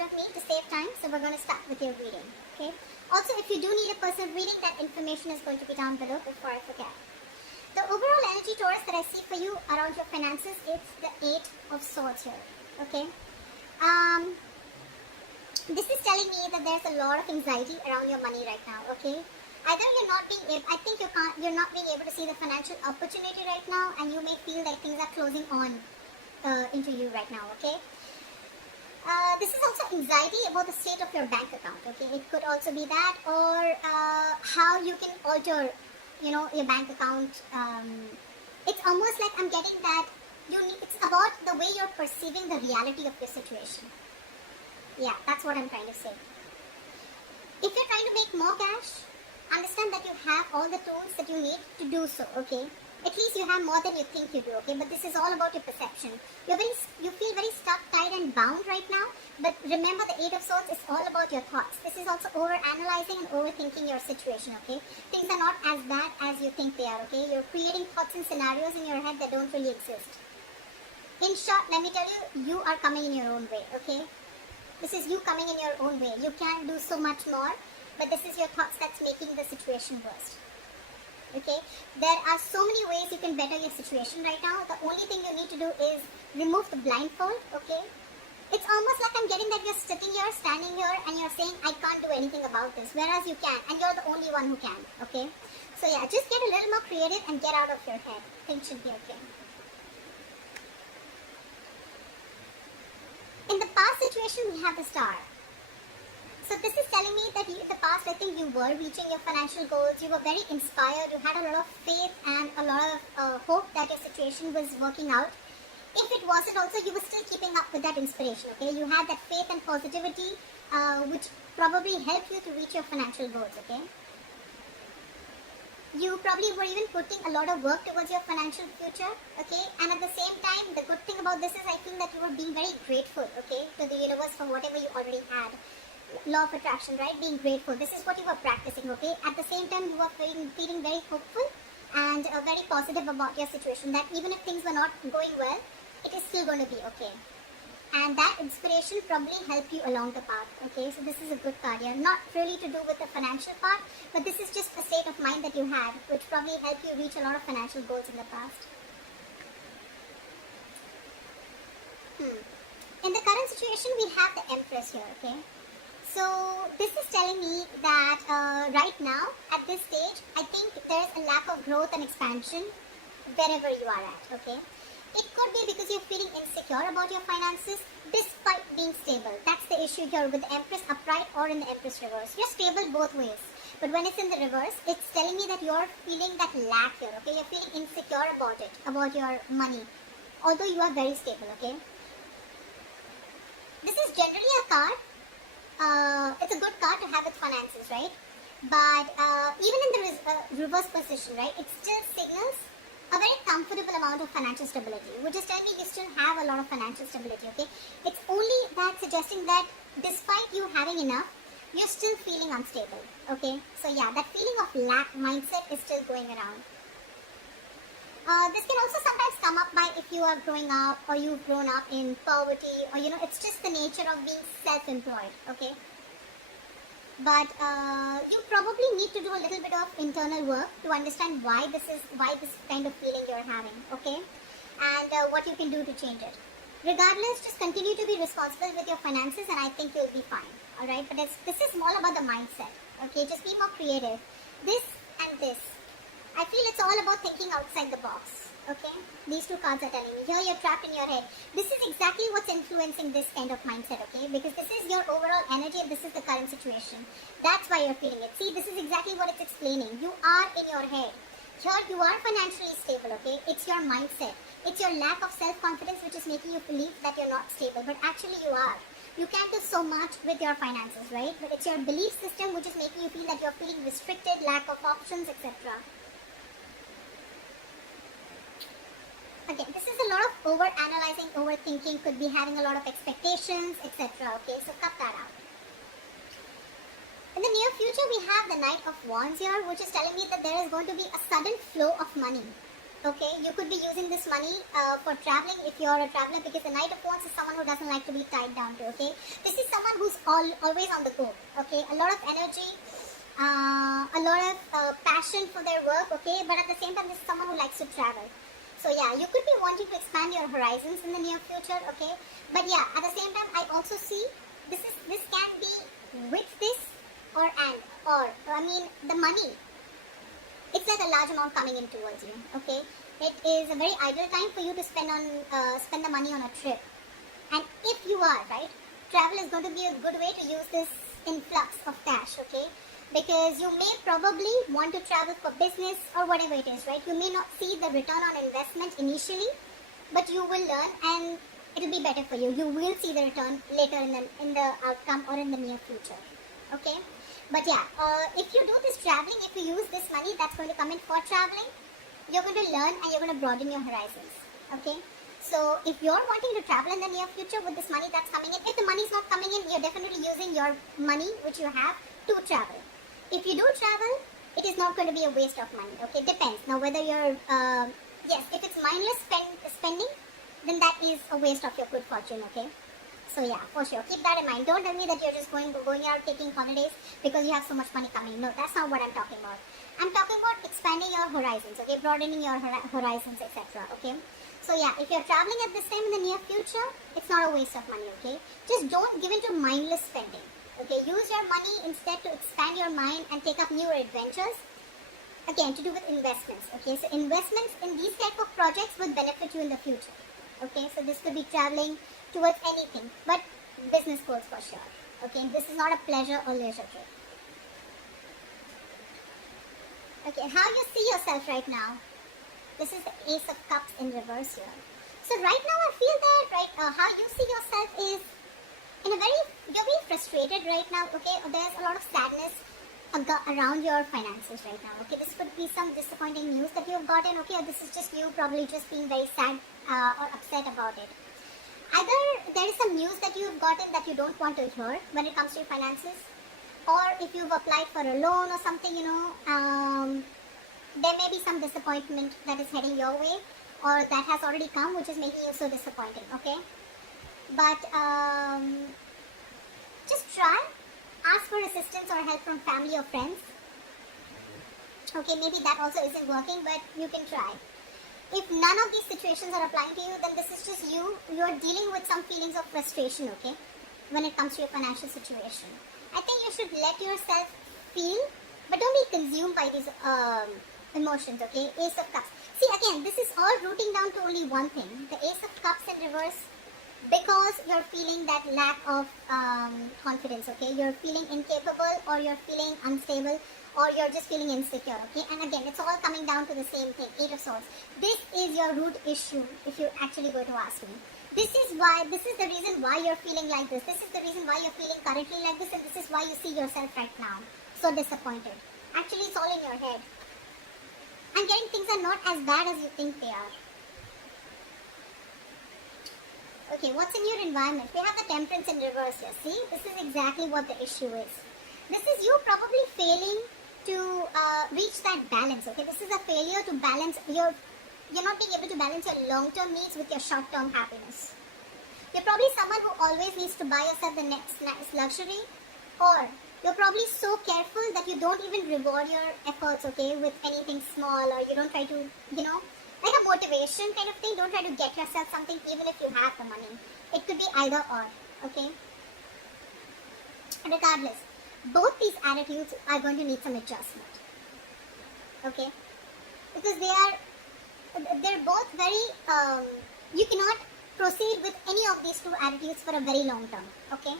front of me to save time, so we're going to start with your reading. Okay. Also, if you do need a personal reading, that information is going to be down below before I forget. The overall energy, Taurus, that I see for you around your finances, it's the 8 of Swords here. Okay. This is telling me that there's a lot of anxiety around your money right now. Okay. Either you're not being able, I think you're not being able to see the financial opportunity right now, and you may feel like things are closing on into you right now. Okay. This is also anxiety about the state of your bank account. Okay, it could also be that, or how you can alter, your bank account. It's almost like I'm getting that it's about the way you're perceiving the reality of your situation. Yeah, that's what I'm trying to say. If you're trying to make more cash, understand that you have all the tools that you need to do so. Okay. At least you have more than you think you do, okay? But this is all about your perception. You feel very stuck, tied and bound right now. But remember, the 8 of Swords is all about your thoughts. This is also over-analyzing and overthinking your situation, okay? Things are not as bad as you think they are, okay? You're creating thoughts and scenarios in your head that don't really exist. In short, let me tell you, you are coming in your own way, okay? This is you coming in your own way. You can't do so much more, but this is your thoughts that's making the situation worse. Okay, there are so many ways you can better your situation right now. The only thing you need to do is remove the blindfold. Okay, it's almost like I'm getting that you're sitting here, standing here, and you're saying, I can't do anything about this, whereas you can, and you're the only one who can. Okay, so yeah, just get a little more creative and get out of your head. Things should be okay. In the past situation, we have the Star. So this is telling me that in the past, I think you were reaching your financial goals. You were very inspired. You had a lot of faith and a lot of hope that your situation was working out. If it wasn't also, you were still keeping up with that inspiration, okay? You had that faith and positivity, which probably helped you to reach your financial goals, okay? You probably were even putting a lot of work towards your financial future, okay? And at the same time, the good thing about this is I feel that you were being very grateful, okay, to the universe for whatever you already had. Law of attraction, right? Being grateful. This is what you were practicing, okay? At the same time, you were feeling very hopeful and very positive about your situation, that even if things were not going well, it is still going to be okay. And that inspiration probably helped you along the path, okay? So this is a good card here. Not really to do with the financial part, but this is just a state of mind that you had, which probably helped you reach a lot of financial goals in the past. In the current situation, we have the Empress here, okay? So this is telling me that right now, at this stage, I think there's a lack of growth and expansion wherever you are at, okay? It could be because you're feeling insecure about your finances despite being stable. That's the issue here with the Empress upright or in the Empress reverse. You're stable both ways. But when it's in the reverse, it's telling me that you're feeling that lack here, okay? You're feeling insecure about it, about your money, although you are very stable, okay? This is generally a card. It's a good card to have with finances, right? But even in the reverse position, right, it still signals a very comfortable amount of financial stability, which is telling me you still have a lot of financial stability, okay? It's only that suggesting that despite you having enough, you're still feeling unstable, okay? So yeah, that feeling of lack mindset is still going around. This can also sometimes come up by if you are growing up or you've grown up in poverty, or it's just the nature of being self-employed, okay? But you probably need to do a little bit of internal work to understand why this kind of feeling you're having, okay? And what you can do to change it. Regardless, just continue to be responsible with your finances and I think you'll be fine, alright? But this is all about the mindset, okay? Just be more creative. This and this. I feel it's all about thinking outside the box, okay? These two cards are telling me. Here you're trapped in your head. This is exactly what's influencing this kind of mindset, okay? Because this is your overall energy and this is the current situation. That's why you're feeling it. See, this is exactly what it's explaining. You are in your head. Here you are financially stable, okay? It's your mindset. It's your lack of self-confidence which is making you believe that you're not stable. But actually you are. You can't do so much with your finances, right? But it's your belief system which is making you feel that you're feeling restricted, lack of options, etc. Again, this is a lot of over-analyzing, overthinking, could be having a lot of expectations, etc. Okay, so cut that out. In the near future, we have the Knight of Wands here, which is telling me that there is going to be a sudden flow of money. Okay, you could be using this money for traveling if you're a traveler, because the Knight of Wands is someone who doesn't like to be tied down to. Okay, this is someone who's always on the go. Okay, a lot of energy, a lot of passion for their work. Okay, but at the same time, this is someone who likes to travel. So yeah, you could be wanting to expand your horizons in the near future. Okay, but yeah, at the same time, I also see this can be with this or I mean the money. It's like a large amount coming in towards you. Okay, it is a very ideal time for you to spend the money on a trip. And if you are right, travel is going to be a good way to use this influx of cash. Okay, because you may probably want to travel for business or whatever it is, right? You may not see the return on investment initially, but you will learn and it will be better for you. You will see the return later in the outcome or in the near future. Okay, but yeah, if you do this traveling, if you use this money that's going to come in for traveling, you're going to learn and you're going to broaden your horizons. Okay, so if you're wanting to travel in the near future with this money that's coming in, if the money is not coming in, you're definitely using your money which you have to travel. If you do travel, it is not going to be a waste of money. Okay, depends. Now whether you're yes, if it's mindless spending, then that is a waste of your good fortune. Okay, so yeah, for sure, keep that in mind. Don't tell me that you're just going out taking holidays because you have so much money coming. No, that's not what I'm talking about. I'm talking about expanding your horizons. Okay, broadening your horizons, etc. Okay, so yeah, if you're traveling at this time in the near future, it's not a waste of money. Okay, just don't give into mindless spending. Okay, use your money instead to expand your mind and take up newer adventures. Again, to do with investments. Okay, so investments in these type of projects will benefit you in the future. Okay, so this could be traveling towards anything, but business goals for sure. Okay, this is not a pleasure or leisure trip. Okay, how you see yourself right now? This is the Ace of Cups in reverse here. So right now I feel that how you see yourself is you're very frustrated right now. Okay, there's a lot of sadness around your finances right now. Okay, this could be some disappointing news that you've gotten. Okay, or this is just you probably just being very sad or upset about it. Either there is some news that you've gotten that you don't want to hear when it comes to your finances, or if you've applied for a loan or something, there may be some disappointment that is heading your way, or that has already come, which is making you so disappointed. Okay, but just try, ask for assistance or help from family or friends. Okay, maybe that also isn't working, but you can try. If none of these situations are applying to you, then this is just you're dealing with some feelings of frustration. Okay, when it comes to your financial situation, I think you should let yourself feel, but don't be consumed by these emotions. Okay, Ace of Cups. See, again, this is all rooting down to only one thing: the Ace of Cups in reverse, because you're feeling that lack of confidence. Okay, you're feeling incapable, or you're feeling unstable, or you're just feeling insecure. Okay, and again, it's all coming down to the same thing: Eight of Swords. This is your root issue, if you're actually going to ask me. This is the reason why you're feeling like this. This is the reason why you're feeling currently like this, and this is why you see yourself right now so disappointed. Actually, it's all in your head. I'm getting things are not as bad as you think they are. Okay, what's in your environment? We have the Temperance in reverse here. See, this is exactly what the issue is. This is you probably failing to reach that balance. Okay, this is a failure to balance you're not being able to balance your long-term needs with your short-term happiness. You're probably someone who always needs to buy yourself the next luxury, or you're probably so careful that you don't even reward your efforts, okay, with anything small, or you don't try to, like a motivation kind of thing. Don't try to get yourself something even if you have the money. It could be either or, okay? Regardless, both these attitudes are going to need some adjustment, okay? Because they're both very, you cannot proceed with any of these two attitudes for a very long term, okay?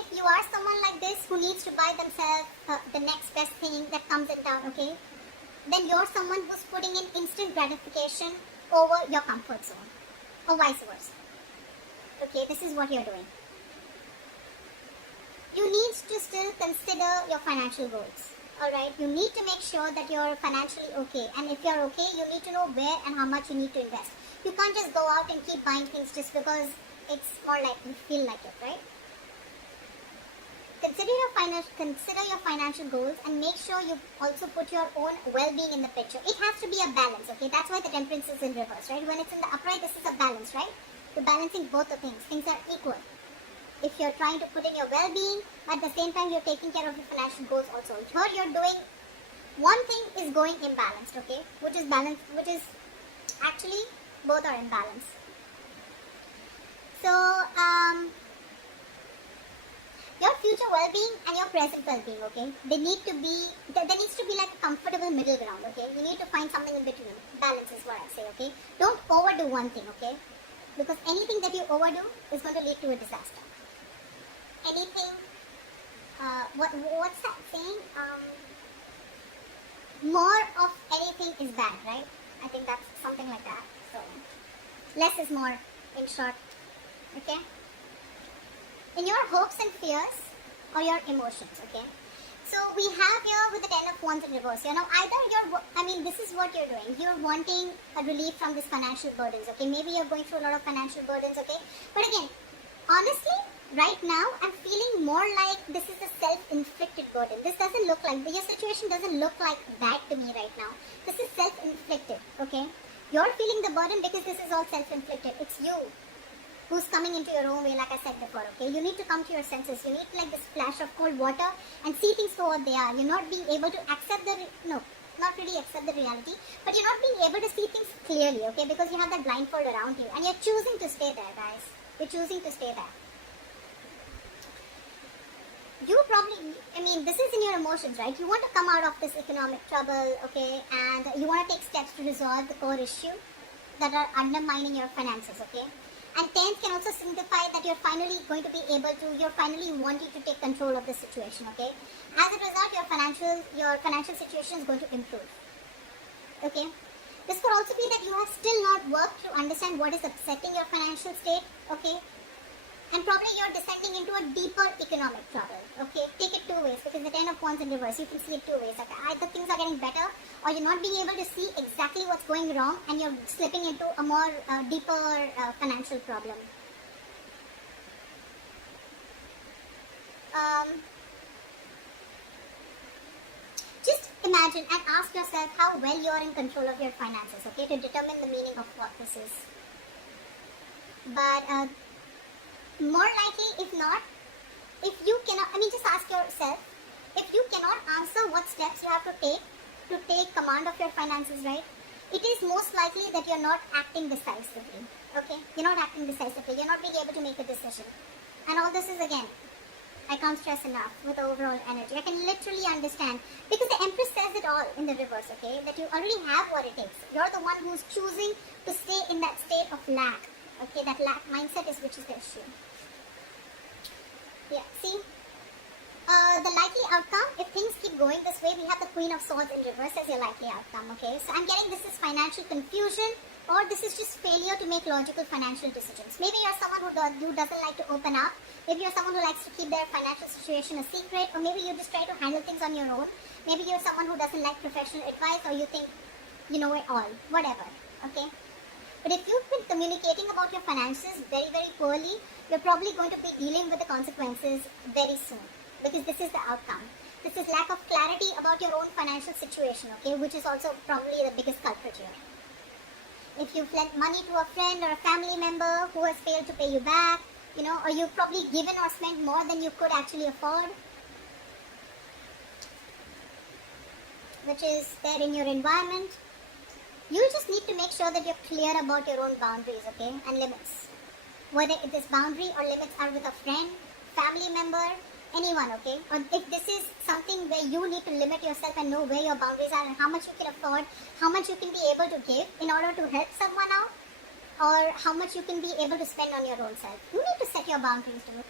If you are someone like this who needs to buy themselves the next best thing that comes in town, okay, then you're someone who's putting in instant gratification over your comfort zone, or vice versa. Okay, this is what you're doing. You need to still consider your financial goals. Alright, you need to make sure that you're financially okay. And if you're okay, you need to know where and how much you need to invest. You can't just go out and keep buying things just because it's more like you feel like it, right? consider your financial goals, and make sure you also put your own well-being in the picture. It has to be a balance, okay? That's why the temperance is in reverse, right? When it's in the upright, this is a balance, right? You're balancing both the things. Things are equal. If you're trying to put in your well-being, at the same time you're taking care of your financial goals also. Here you're doing one thing is going imbalanced, okay? Which is balance, which is actually both are imbalanced. So, your future well-being and your present well-being, okay? There needs to be like a comfortable middle ground, okay? You need to find something in between. Balance is what I say, okay? Don't overdo one thing, okay? Because anything that you overdo is going to lead to a disaster. Anything, what's that saying? More of anything is bad, right? I think that's something like that. So, less is more, in short, okay? In your hopes and fears or your emotions, okay? So we have here with the 10 of Wands in reverse. You know, this is what you're doing. You're wanting a relief from these financial burdens, okay? Maybe you're going through a lot of financial burdens, okay? But again, honestly, right now, I'm feeling more like this is a self-inflicted burden. This doesn't look like, your situation doesn't look like that to me right now. This is self-inflicted, okay? You're feeling the burden because this is all self-inflicted. It's you who's coming into your own way, like I said before, okay? You need to come to your senses. You need like this splash of cold water and see things for what they are. You're not being able to accept not really accept the reality, but you're not being able to see things clearly, okay? Because you have that blindfold around you and you're choosing to stay there, guys. You're choosing to stay there. This is in your emotions, right? You want to come out of this economic trouble, okay? And you want to take steps to resolve the core issue that are undermining your finances, okay? And 10th can also signify that you're finally wanting to take control of the situation, okay? As a result, your financial situation is going to improve, okay? This could also be that you have still not worked to understand what is upsetting your financial state, okay? And probably you're descending into a deeper economic trouble, okay? Take it two ways, because the 10 of Wands in reverse, you can see it two ways. Okay? Either things are getting better, or you're not being able to see exactly what's going wrong, and you're slipping into a more deeper financial problem. Just imagine and ask yourself how well you're in control of your finances, okay? To determine the meaning of what this is. But more likely, if not, if you cannot, just ask yourself, if you cannot answer what steps you have to take command of your finances, right? It is most likely that you're not acting decisively, okay? You're not acting decisively. You're not being able to make a decision. And all this is, again, I can't stress enough with the overall energy. I can literally understand, because the Empress says it all in the reverse, okay? That you already have what it takes. You're the one who's choosing to stay in that state of lack, okay? That lack mindset is which is the issue. Yeah, see, the likely outcome, if things keep going this way, we have the Queen of Swords in reverse as your likely outcome, okay? So I'm getting this is financial confusion, or this is just failure to make logical financial decisions. Maybe you're someone who doesn't like to open up. Maybe you're someone who likes to keep their financial situation a secret, or maybe you just try to handle things on your own. Maybe you're someone who doesn't like professional advice, or you think you know it all, whatever, okay? But if you've been communicating about your finances very, very poorly, you're probably going to be dealing with the consequences very soon, because this is the outcome. This is lack of clarity about your own financial situation, okay, which is also probably the biggest culprit here. If you've lent money to a friend or a family member who has failed to pay you back, or you've probably given or spent more than you could actually afford, which is there in your environment, you just need to make sure that you're clear about your own boundaries, okay, and limits. Whether this boundary or limits are with a friend, family member, anyone, okay? Or if this is something where you need to limit yourself and know where your boundaries are and how much you can afford, how much you can be able to give in order to help someone out, or how much you can be able to spend on your own self. You need to set your boundaries, dude.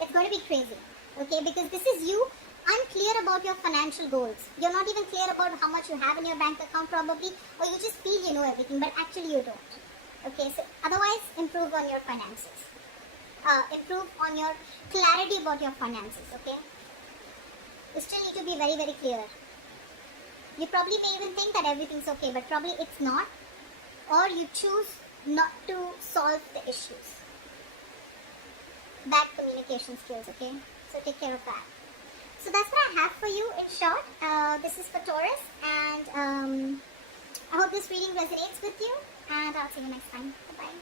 It's going to be crazy, okay? Because this is you unclear about your financial goals. You're not even clear about how much you have in your bank account probably, or you just feel you know everything, but actually you don't. Okay, so otherwise, improve on your finances. Improve on your clarity about your finances, okay? You still need to be very, very clear. You probably may even think that everything's okay, but probably it's not. Or you choose not to solve the issues. Bad communication skills, okay? So So take care of that. So that's what I have for you in short. This is for Taurus, and I hope this reading resonates with you, and I'll see you next time. Bye-bye.